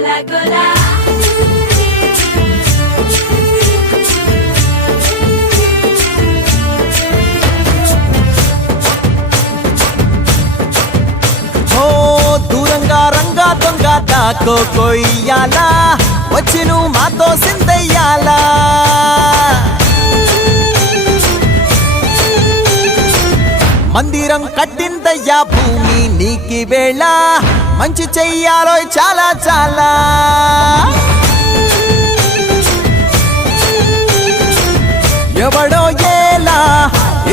గోలా గోలా దూరంగా రంగా దొంగ దాకో కొయ్యాలా వచ్చి నువ్వు మాతో సిందయ్యాలా మందిరం కట్టిందయ్యా భూమి నీకి వేళ మంచి చెయ్యాలో చాలా చాలా ఎవడో ఏలా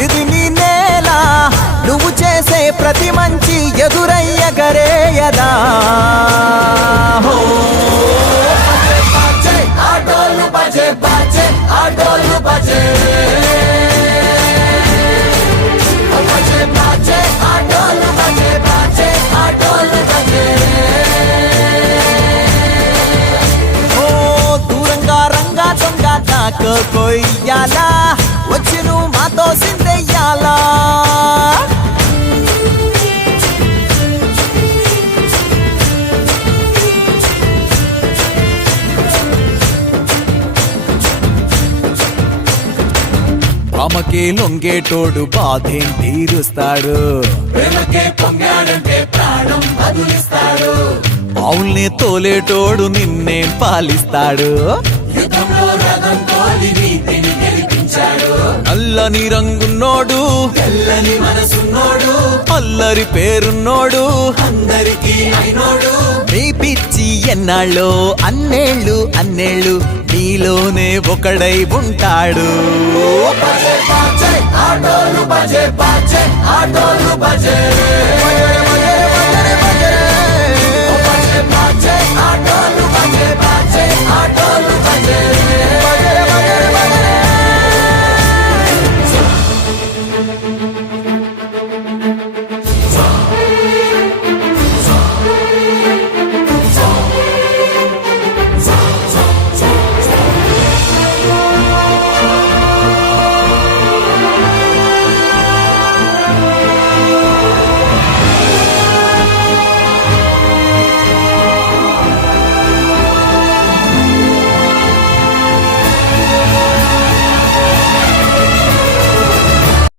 ఇది నీ నేల నువ్వు చేసే ప్రతి మంచి ఎదురయ్యగరేయదా ఆటోలు బజే బాజే ఆటోలు బజే ఆటోలు బజే బాజే ఆటోలు బజే దూరంగా రంగా దొంగ నాకు కొయ్యాలా వచ్చి నువ్వు మాతో సిందెయ్యాలా ప్రేమకే లొంగేటోడు బాధేం తీరుస్తాడు ప్రేమకే పొంగాడంటే ప్రాణం బదులిస్తాడు పావుల్ని తోలేటోడు నిన్నేం పాలిస్తాడు యుద్ధంలో రథం తోలి నీతిని గెలిపించాడు నల్లని రంగున్నోడు తెల్లని మనసున్నోడు అల్లరి పేరున్నోడు అందరికీ అయినోడు నీ పిచ్చి ఎన్నాళ్ళో అన్నేళ్ళు అన్నేళ్ళు నీలోనే ఒకడై ఉంటాడు బజే బాజే ఆటోలు బజే బాజే ఆటోలు బజే